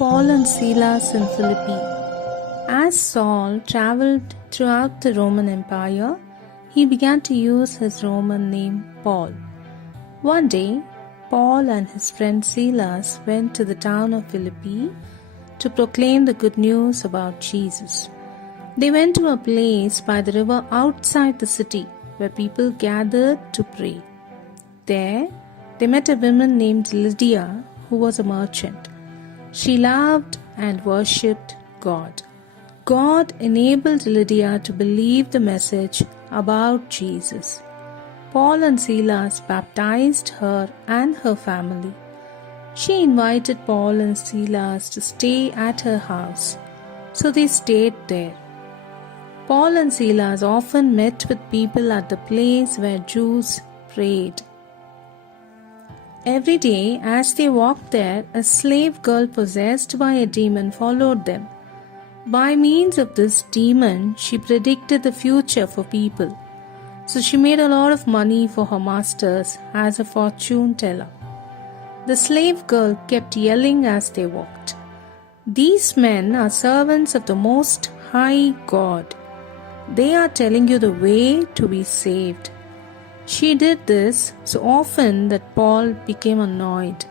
Paul and Silas in Philippi. As Saul traveled throughout the Roman Empire, he began to use his Roman name Paul. One day, Paul and his friend Silas went to the town of Philippi to proclaim the good news about Jesus. They went to a place by the river outside the city where people gathered to pray. There, they met a woman named Lydia who was a merchant. She loved and worshipped God. God enabled Lydia to believe the message about Jesus. Paul and Silas baptized her and her family. She invited Paul and Silas to stay at her house, so they stayed there. Paul and Silas often met with people at the place where Jews prayed. Every day, as they walked there, a slave girl possessed by a demon followed them. By means of this demon, she predicted the future for people. So she made a lot of money for her masters as a fortune teller. The slave girl kept yelling as they walked, "These men are servants of the Most High God. They are telling you the way to be saved." She did this so often that Paul became annoyed.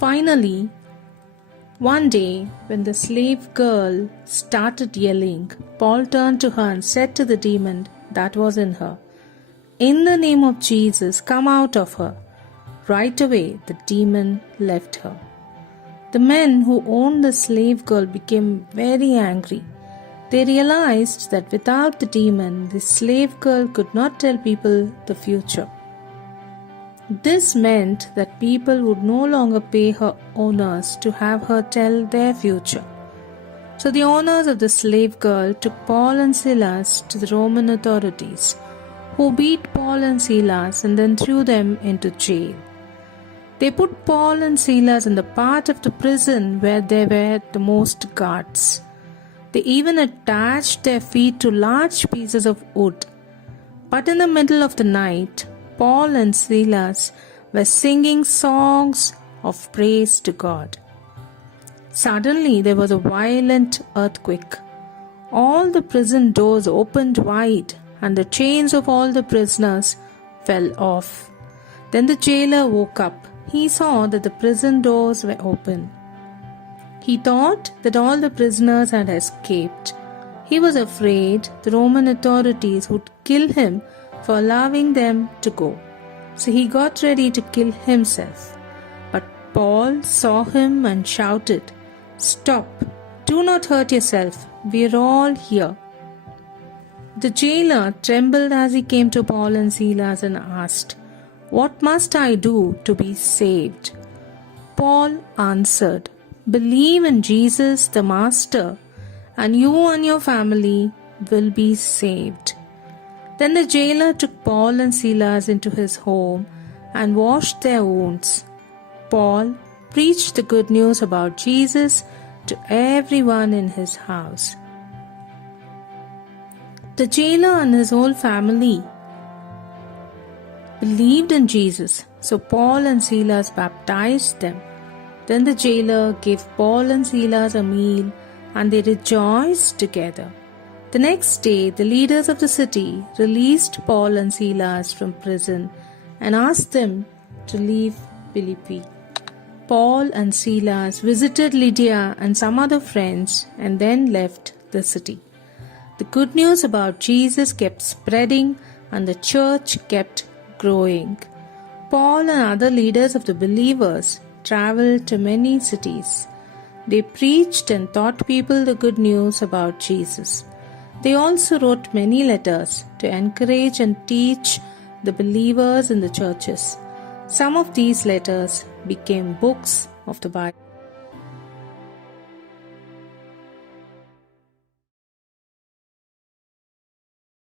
Finally, one day when the slave girl started yelling, Paul turned to her and said to the demon that was in her, "In the name of Jesus, come out of her." Right away, the demon left her. The men who owned the slave girl became very angry. They realized that without the demon, the slave girl could not tell people the future. This meant that people would no longer pay her owners to have her tell their future. So the owners of the slave girl took Paul and Silas to the Roman authorities, who beat Paul and Silas and then threw them into jail. They put Paul and Silas in the part of the prison where there were the most guards. They even attached their feet to large pieces of wood. But in the middle of the night, Paul and Silas were singing songs of praise to God. Suddenly there was a violent earthquake. All the prison doors opened wide and the chains of all the prisoners fell off. Then the jailer woke up. He saw that the prison doors were open. He thought that all the prisoners had escaped. He was afraid the Roman authorities would kill him for allowing them to go. So he got ready to kill himself. But Paul saw him and shouted, "Stop! Do not hurt yourself. We are all here." The jailer trembled as he came to Paul and Silas and asked, "What must I do to be saved?" Paul answered, "Believe in Jesus the Master, and you and your family will be saved." Then the jailer took Paul and Silas into his home and washed their wounds. Paul preached the good news about Jesus to everyone in his house. The jailer and his whole family believed in Jesus, so Paul and Silas baptized them. Then the jailer gave Paul and Silas a meal, and they rejoiced together. The next day, the leaders of the city released Paul and Silas from prison and asked them to leave Philippi. Paul and Silas visited Lydia and some other friends and then left the city. The good news about Jesus kept spreading and the church kept growing. Paul and other leaders of the believers traveled to many cities. They preached and taught people the good news about Jesus. They also wrote many letters to encourage and teach the believers in the churches. Some of these letters became books of the Bible.